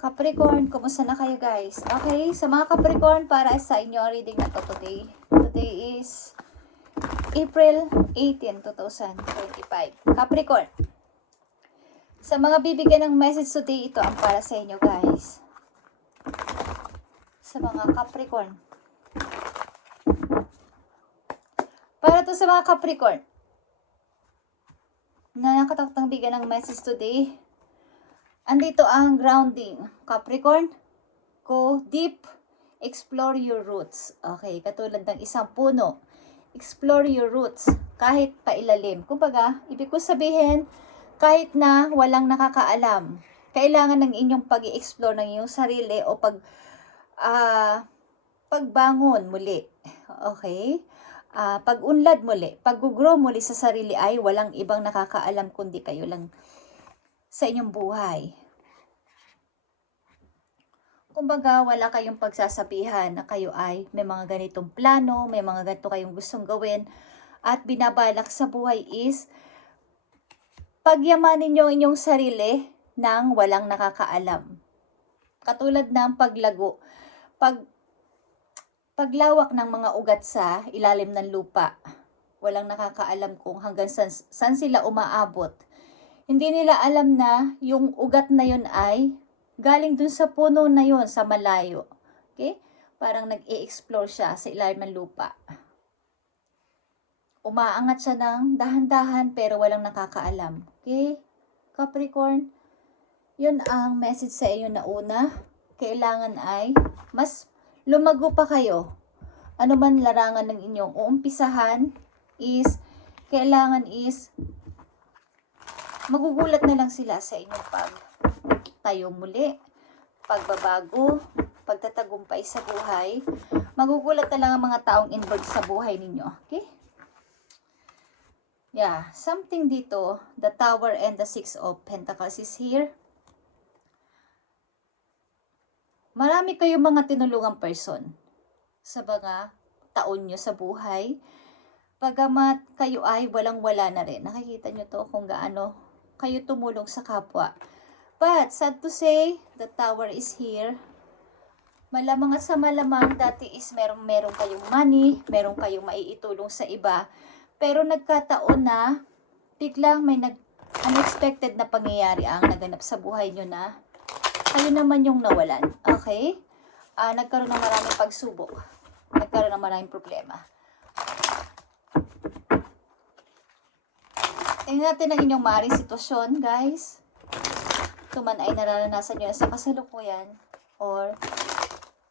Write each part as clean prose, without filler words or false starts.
Capricorn, kumusta na kayo guys? Okay, sa mga Capricorn, para sa inyo ang reading na to today. Today is April 18, 2025. Capricorn, sa mga bibigyan ng message today, ito ang para sa inyo guys. Sa mga Capricorn. Para to sa mga Capricorn na nakatakdang bigyan ng message today, andito ang grounding. Capricorn, go deep, explore your roots. Okay, katulad ng isang puno. Explore your roots, kahit pailalim. Kumbaga, ibig ko sabihin, kahit na walang nakakaalam, kailangan ng inyong pag-i-explore ng iyong sarili o pagbangon muli. Okay? Pag-unlad muli, pag-grow muli sa sarili ay walang ibang nakakaalam kundi kayo lang sa inyong buhay. Kumbaga, wala kayong pagsasabihan na kayo ay may mga ganitong plano, may mga ganito kayong gustong gawin, at binabalak sa buhay is pagyamanin nyo inyong sarili nang walang nakakaalam. Katulad ng paglago, paglawak ng mga ugat sa ilalim ng lupa. Walang nakakaalam kung hanggang saan sila umaabot. Hindi nila alam na yung ugat na yun ay galing dun sa puno na yun sa malayo. Okay? Parang nag-i-explore siya sa ilalim ng lupa. Umaangat siya ng dahan-dahan pero walang nakakaalam. Okay? Capricorn, yun ang message sa iyo na una. Kailangan ay mas lumago pa kayo. Ano man larangan ng inyong uumpisahan is, kailangan is, magugulat na lang sila sa inyong pagtayo muli, pagbabago, pagtatagumpay sa buhay. Magugulat na lang ang mga taong involved sa buhay ninyo. Okay? Yeah, something dito, the Tower and the Six of Pentacles is here. Marami kayong mga tinulungang person sa mga taon nyo sa buhay. Pagamat kayo ay walang-wala na rin. Nakikita nyo to kung gaano kayo tumulong sa kapwa. But, sad to say, the Tower is here. Malamang at sa malamang, dati is meron kayong money, meron kayong maiitulong sa iba. Pero nagkataon na, biglang may unexpected na pangyayari ang naganap sa buhay nyo na kayo naman yung nawalan. Okay? Nagkaroon ng maraming pagsubok. Nagkaroon ng maraming problema. Tingnan natin ang inyong maaaring sitwasyon, guys. Ito man ay nararanasan nyo na sa kasalukuyan or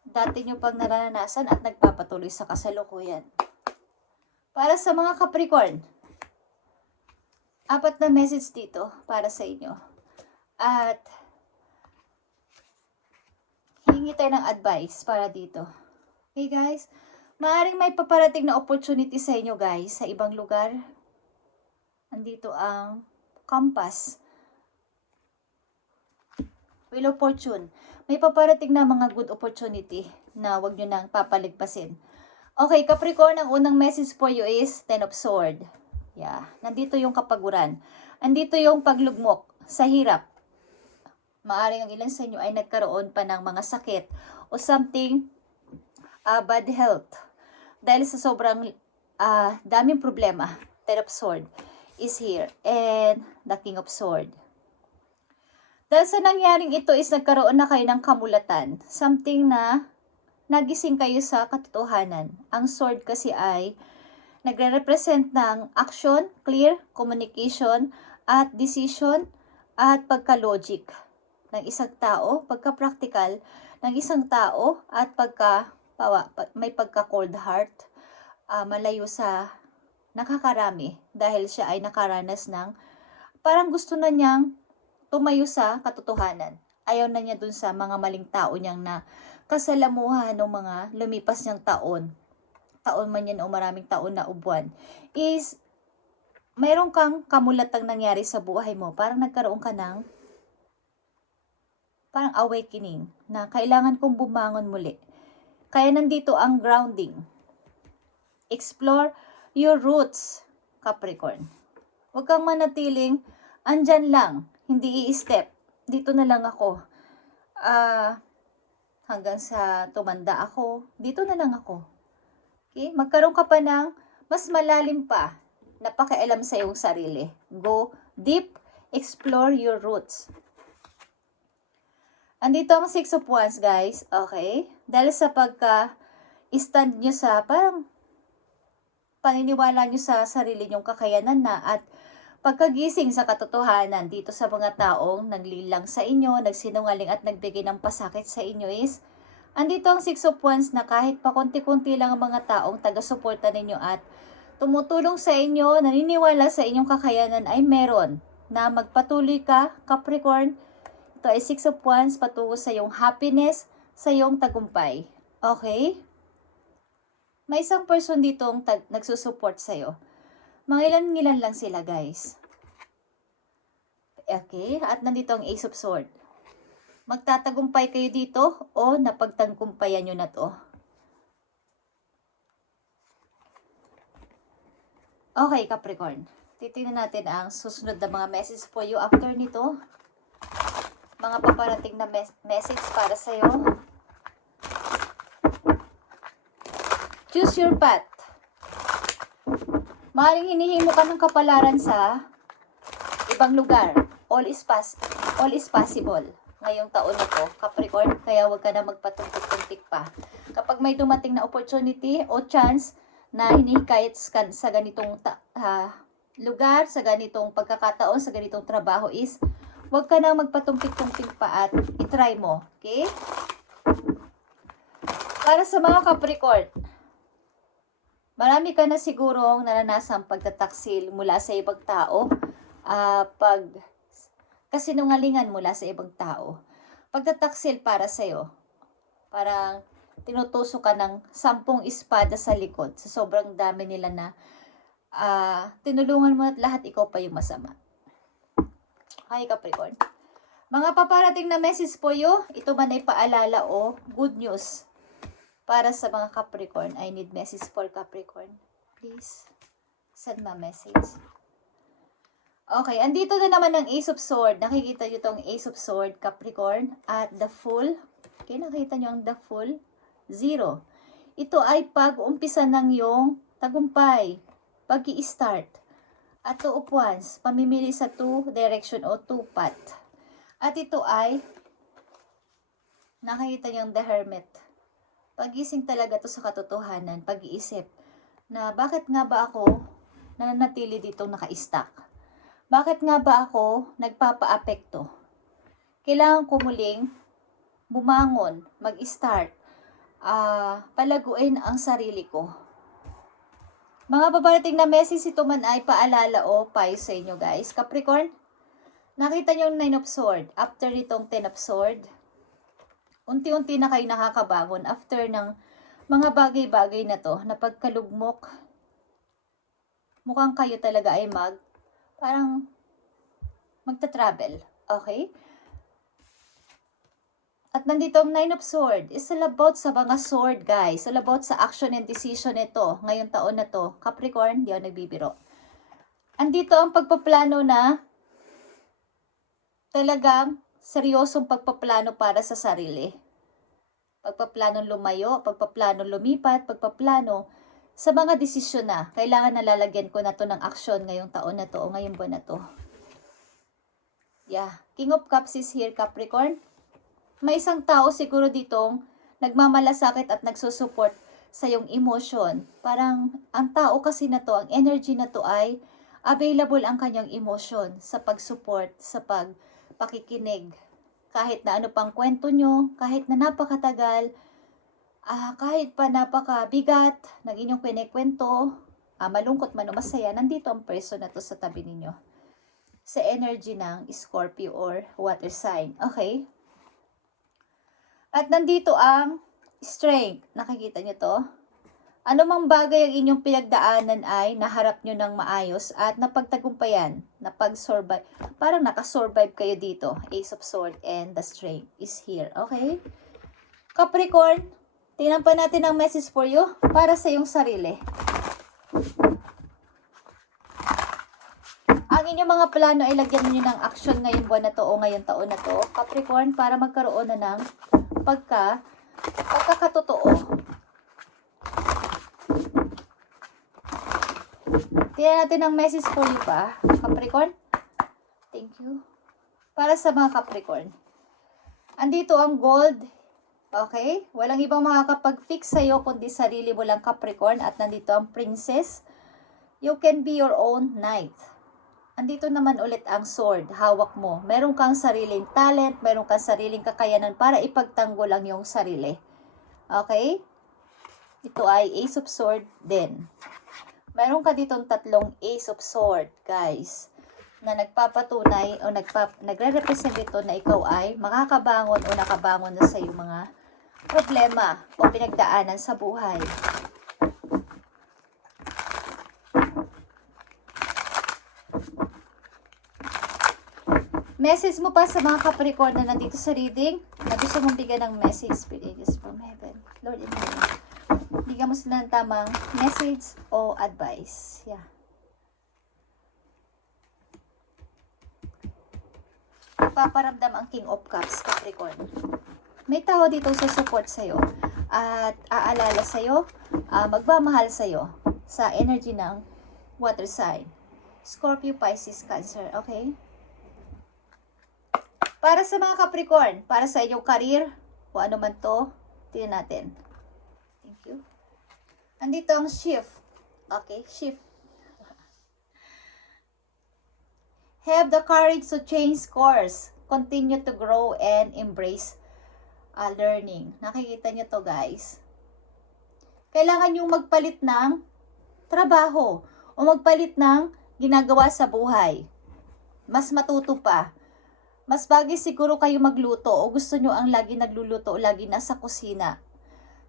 dati nyo pang nararanasan at nagpapatuloy sa kasalukuyan. Para sa mga Capricorn, 4 na message dito para sa inyo. At hingi tayo ng advice para dito. Okay guys, maaaring may paparating na opportunity sa inyo guys sa ibang lugar. Andito ang compass. Wheel of Fortune. May paparating na mga good opportunity na wag nyo nang papaligpasin. Okay, Capricorn, ang unang message for you is Ten of Swords. Yeah, nandito yung kapaguran. Andito yung paglugmok sa hirap. Maaring ang ilan sa inyo ay nagkaroon pa ng mga sakit o something bad health. Dahil sa sobrang daming problema, Ten of Swords is here. And the King of Swords. Dahil sa nangyaring ito is nagkaroon na kayo ng kamulatan. Something na nagising kayo sa katotohanan. Ang sword kasi ay nagre-represent ng action, clear, communication, at decision, at pagka-logic ng isang tao, pagka-practical ng isang tao, at may pagka-cold heart, malayo sa nakakarami dahil siya ay nakaranas ng parang gusto na niyang tumayo sa katotohanan. Ayaw na niya dun sa mga maling tao niyang na kasalamuhan ng mga lumipas niyang taon man yan o maraming taon na ubuan, is mayroon kang kamulatang nangyari sa buhay mo. Parang nagkaroon ka ng parang awakening na kailangan kong bumangon muli. Kaya nandito ang grounding. Explore your roots, Capricorn. Huwag kang manatiling andyan lang, hindi i-step. Dito na lang ako. hanggang sa tumanda ako, dito na lang ako. Okay? Magkaroon ka pa ng mas malalim pa na pakialam sa iyong sarili. Go deep, explore your roots. Andito ang Six of Wands, guys. Okay? Dahil sa pagka-stand nyo sa parang paniniwala nyo sa sarili nyong kakayanan na at pagkagising sa katotohanan dito sa mga taong naglilang sa inyo, nagsinungaling at nagbigay ng pasakit sa inyo is, andito ang Six of Wands na kahit pa konti-kunti lang ang mga taong taga-suporta ninyo at tumutulong sa inyo, naniniwala sa inyong kakayanan ay meron na magpatuloy ka, Capricorn. Ito ay Six of Wands patungo sa iyong happiness, sa iyong tagumpay. Okay? May isang person ditong nagsusupport sa iyo. Mga ilan-ilan lang sila, guys. Okay? At nandito ang Ace of Swords. Magtatagumpay kayo dito o napagtagumpayan nyo na to? Okay, Capricorn. Titingnan natin ang susunod na mga message for you after nito. Mga paparating na message para sa'yo. Choose your path. Maaaring hinihimo ka ng kapalaran sa ibang lugar. All is possible ngayong taon na to, Capricorn. Kaya huwag ka na magpatumpik-tumpik pa. Kapag may dumating na opportunity o chance na hinihikayat sa ganitong lugar, sa ganitong pagkakataon, sa ganitong trabaho is, huwag ka na magpatumpik-tumpik pa at itry mo. Okay? Para sa mga Capricorn, marami ka na sigurong naranasang pagtataksil mula sa ibang tao, kasinungalingan mula sa ibang tao. Pagtataksil para sa'yo, parang tinutusok ka ng 10 espada sa likod, sa sobrang dami nila na tinulungan mo at lahat ikaw pa yung masama. Hi, Capricorn. Mga paparating na message po yo, ito man ay paalala o good news. Para sa mga Capricorn, I need message for Capricorn. Please, send my message. Okay, andito na naman ang Ace of Sword. Nakikita nyo itong Ace of Sword, Capricorn, at the Fool. Okay, nakita nyo ang the Fool? 0. Ito ay pag-umpisa ng iyong tagumpay, pag-i-start. At 2 of Wands, pamimili sa 2 direction o 2 path. At ito ay, nakikita nyo ang the Hermit. Pagising talaga to sa katotohanan, pag-iisip na bakit nga ba ako nananatili dito naka-stack? Bakit nga ba ako nagpapa-apekto? Kailangan ko muling bumangon, mag-start, palaguin ang sarili ko. Mga babarating na message, ito man ay paalala o payo sa inyo, guys. Capricorn, nakita nyo yung 9 of Swords. After itong 10 of Swords, unti-unti na kayo nakakabangon after ng mga bagay-bagay na to, na pagkalugmok, mukhang kayo talaga ay parang magta-travel. Okay? At nandito ang 9 of Swords. It's all about sa mga sword, guys. All about sa action and decision nito. Ngayong taon na to. Capricorn, di ako nagbibiro. Andito ang pagpaplano na talagang seryosong pagpaplano para sa sarili. Pagpaplanong lumayo, pagpaplanong lumipat, pagpaplano sa mga desisyon na kailangan nalalagyan ko na to ng aksyon ngayong taon na to o ngayong buwan na to. Yeah. King of Cups is here, Capricorn. May isang tao siguro ditong nagmamalasakit at nagsusupport sa iyong emotion. Parang ang tao kasi na to, ang energy na to ay available ang kanyang emotion sa pag-support, sa pakikinig. Kahit na ano pang kwento nyo, kahit na napakatagal, kahit pa napakabigat ng inyong kinikwento, malungkot man o masaya, nandito ang person na to sa tabi ninyo. Sa energy ng Scorpio or water sign. Okay? At nandito ang strength. Nakikita nyo to? Ano mang bagay ang inyong pinagdaanan ay naharap nyo ng maayos at napagtagumpayan, napag-survive. Parang nakasurvive kayo dito. Ace of Swords and the strength is here. Okay? Capricorn, tingnan pa natin ang message for you para sa iyong sarili. Ang inyong mga plano ay lagyan niyo ng action ngayong buwan na to o ngayong taon na to, Capricorn, para magkaroon na ng pagkakatotoo. Tingnan natin ang message for you pa, Capricorn. Thank you. Para sa mga Capricorn. Andito ang gold. Okay? Walang ibang makakapag-fix sa'yo kundi sarili mo lang, Capricorn. At nandito ang princess. You can be your own knight. Andito naman ulit ang sword. Hawak mo. Meron kang sariling talent. Meron kang sariling kakayanan para ipagtanggol lang yung sarili. Okay? Ito ay Ace of Sword din. Meron ka ditong tatlong Ace of Sword, guys, na nagpapatunay o nagre-represent dito na ikaw ay makakabangon o nakabangon na sa iyong mga problema o pinagdaanan sa buhay. Message mo pa sa mga Capricorn na nandito sa reading na gusto mong bigyan ng message, Spirit Angels from Heaven, Lord in Heaven. Bigyan mo sila ng tamang message o advice. Yeah. Paparamdam ang King of Cups, Capricorn. May tao dito sa support sa'yo at aalala sa'yo, magmamahal sa'yo sa energy ng water sign. Scorpio, Pisces, Cancer. Okay? Para sa mga Capricorn, para sa inyong career, o ano man to, tingnan natin. Thank you. Andito ang shift. Okay, shift. Have the courage to change course. Continue to grow and embrace learning. Nakikita nyo to, guys. Kailangan nyo magpalit ng trabaho o magpalit ng ginagawa sa buhay. Mas matuto pa. Mas bagay siguro kayo magluto o gusto nyo ang lagi nagluluto o lagi nasa kusina.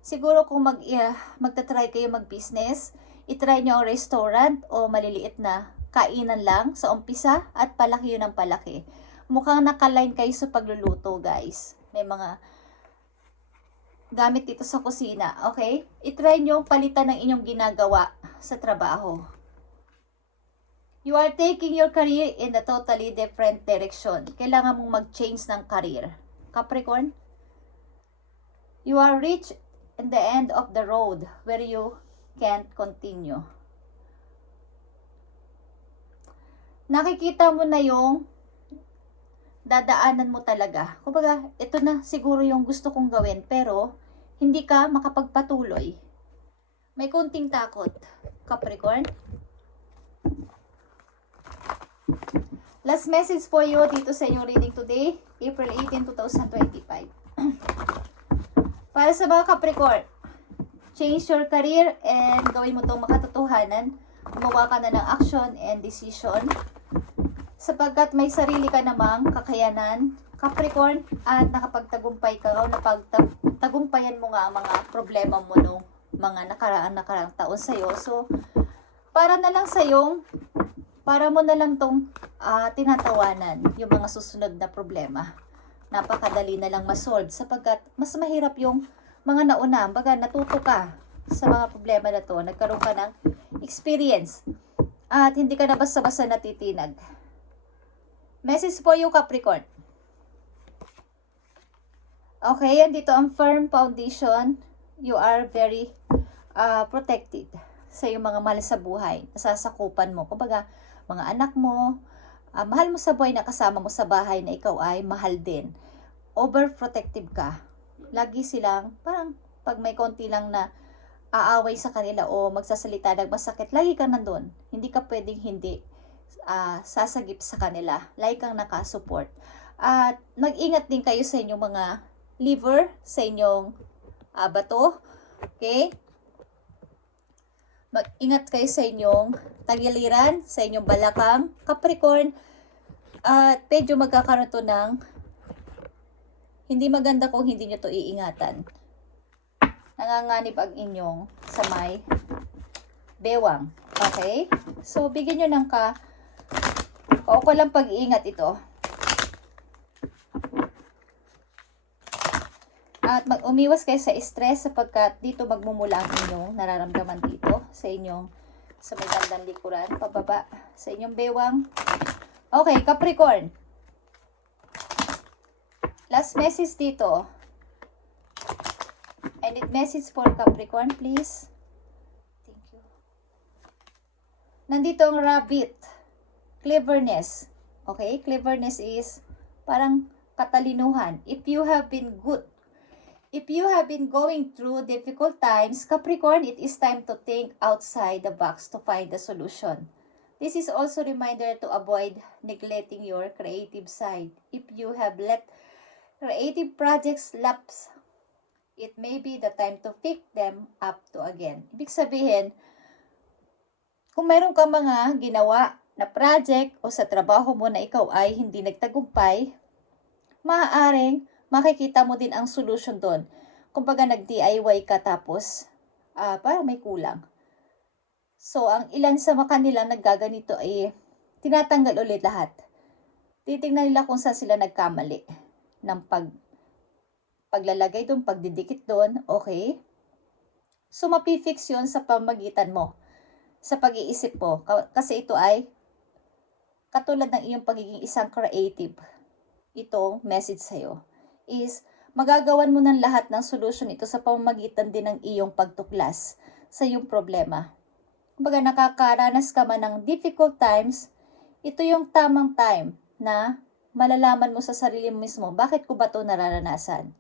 Siguro kung magta-try kayo mag-business, itry nyo ang restaurant o maliliit na kainan lang sa umpisa at palaki yun ng palaki. Mukhang nakaline kayo sa pagluluto, guys. May mga gamit dito sa kusina, okay? Itry nyo palitan ng inyong ginagawa sa trabaho. You are taking your career in a totally different direction. Kailangan mong mag-change ng career. Capricorn, you are reached in the end of the road where you can't continue. Nakikita mo na yung dadaanan mo talaga. Kumbaga, ito na siguro yung gusto kong gawin, pero hindi ka makapagpatuloy. May kunting takot, Capricorn. Last message for you dito sa inyong reading today, April 18, 2025. Para sa mga Capricorn, change your career and gawin mo itong makatotohanan. Gumawa ka na ng action and decision. Sapagkat may sarili ka namang kakayanan, Capricorn, at nakapagtagumpay ka o napagtagumpayan mo nga ang mga problema mo nung mga nakaraang taon sa'yo. So, para mo na lang tong tinatawanan yung mga susunod na problema. Napakadali na lang masolve sapagkat mas mahirap yung mga nauna. Baga, natuto ka sa mga problema na to. Nagkaroon ka ng experience at hindi ka na basta-basta natitinag. Message for you, Capricorn. Okay, andito ang firm foundation. You are very protected sa iyong mga mahal sa buhay. Nasasakupan mo. Kumbaga, mga anak mo, mahal mo sa buhay na kasama mo sa bahay na ikaw ay mahal din. Overprotective ka. Lagi silang, parang pag may konti lang na aaway sa kanila o magsasalita ng masakit, lagi kang nandun. Hindi ka pwedeng hindi sasagip sa kanila. Lagi kang nakasupport. At mag-ingat din kayo sa inyong mga liver, sa inyong bato. Okay? Mag-ingat kayo sa inyong tagiliran, sa inyong balakang, Capricorn. At medyo magkakaroon to ng hindi maganda kung hindi nyo to iingatan. Nanganganib ang inyong sa may bewang. Okay? So, bigyan nyo ng kaukulang pag-iingat ito. At umiwas kayo sa stress sapagkat dito magmumula ang inyong nararamdaman dito sa may bandang likuran, pababa, sa inyong bewang. Okay, Capricorn. Last message dito. I need message for Capricorn, please. Thank you. Nandito ang rabbit. Cleverness. Okay? Cleverness is parang katalinuhan. If you have been going through difficult times, Capricorn, it is time to think outside the box to find the solution. This is also a reminder to avoid neglecting your creative side. If you have let creative projects lapse, it may be the time to pick them up to again. Ibig sabihin, kung meron ka mga ginawa na project o sa trabaho mo na ikaw ay hindi nagtagumpay, maaaring makikita mo din ang solution doon. Kumbaga nag-DIY ka tapos parang may kulang. So, ang ilan sa kanila naggaganito ay tinatanggal ulit lahat. Titingnan nila kung saan sila nagkamali ng paglalagay doon, pagdidikit doon, okay? So, mapifix yun sa pamagitan mo, sa pag-iisip mo. Kasi ito ay katulad ng iyong pagiging isang creative. Itong message sa'yo is magagawan mo ng lahat ng solution ito sa pamamagitan din ng iyong pagtuklas sa iyong problema. Kumbaga nakakaranas ka man ng difficult times, ito yung tamang time na malalaman mo sa sarili mo mismo, bakit ko ba ito nararanasan?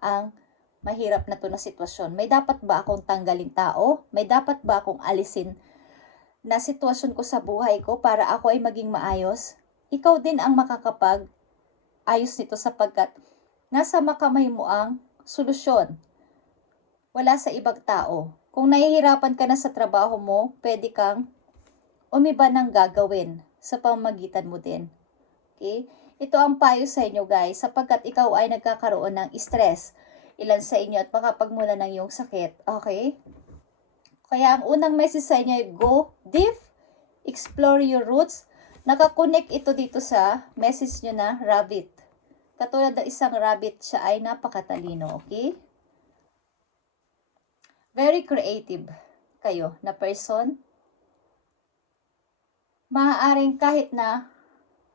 Ang mahirap na to na sitwasyon. May dapat ba akong tanggalin tao? May dapat ba akong alisin na sitwasyon ko sa buhay ko para ako ay maging maayos? Ikaw din ang makakapag-ayos nito sapagkat nasa makamay mo ang solusyon. Wala sa ibang tao. Kung nahihirapan ka na sa trabaho mo, pwede kang umiba ng gagawin sa pamamagitan mo din. Okay? Ito ang payo sa inyo guys, sapagkat ikaw ay nagkakaroon ng stress. Ilan sa inyo at makapagmula ng iyong sakit. Okay? Kaya ang unang message sa inyo ay go deep, explore your roots. Nakakonect ito dito sa message nyo na rabbit. Katulad ng isang rabbit, siya ay napakatalino. Okay? Very creative kayo na person. Maaaring kahit na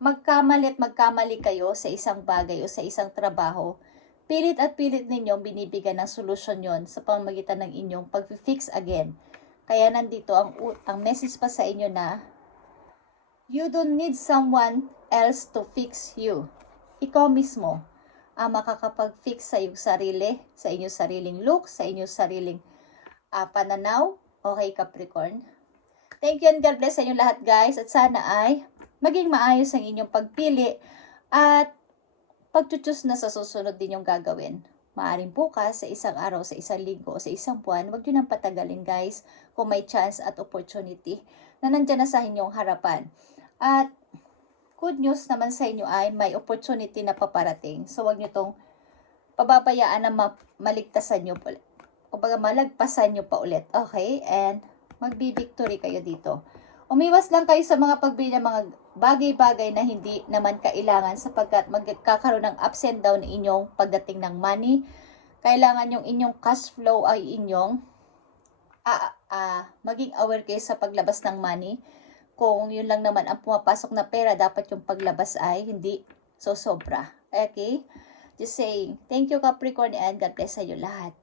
magkamali kayo sa isang bagay o sa isang trabaho, pilit at pilit ninyong binibigyan ng solusyon yon sa pamamagitan ng inyong pag-fix again. Kaya nandito ang message pa sa inyo na you don't need someone else to fix you. Ikaw mismo ang makakapag-fix sa iyong sarili, sa inyong sariling look, sa inyong sariling pananaw. Okay, Capricorn? Thank you and God bless sa inyo lahat guys. At sana ay maging maayos ang inyong pagpili at pag-choose na sa susunod din yung gagawin. Maaring bukas, sa isang araw, sa isang linggo, o sa isang buwan, wag nyo nang patagalin guys kung may chance at opportunity na nandyan na sa inyong harapan. At good news naman sa inyo ay may opportunity na paparating. So wag nyo tong pababayaan na maligtasan nyo ulit. Kumbaga malagpasan nyo pa ulit. Okay? And magbi-victory kayo dito. Umiwas lang kayo sa mga pagbili ng mga bagay-bagay na hindi naman kailangan sapagkat magkakaroon ng ups and down inyong pagdating ng money. Kailangan yung inyong cash flow ay inyong maging aware kayo sa paglabas ng money. Kung yun lang naman ang pumapasok na pera, dapat yung paglabas ay hindi sobra. Okay? Just saying, thank you Capricorn and God bless sa iyo lahat.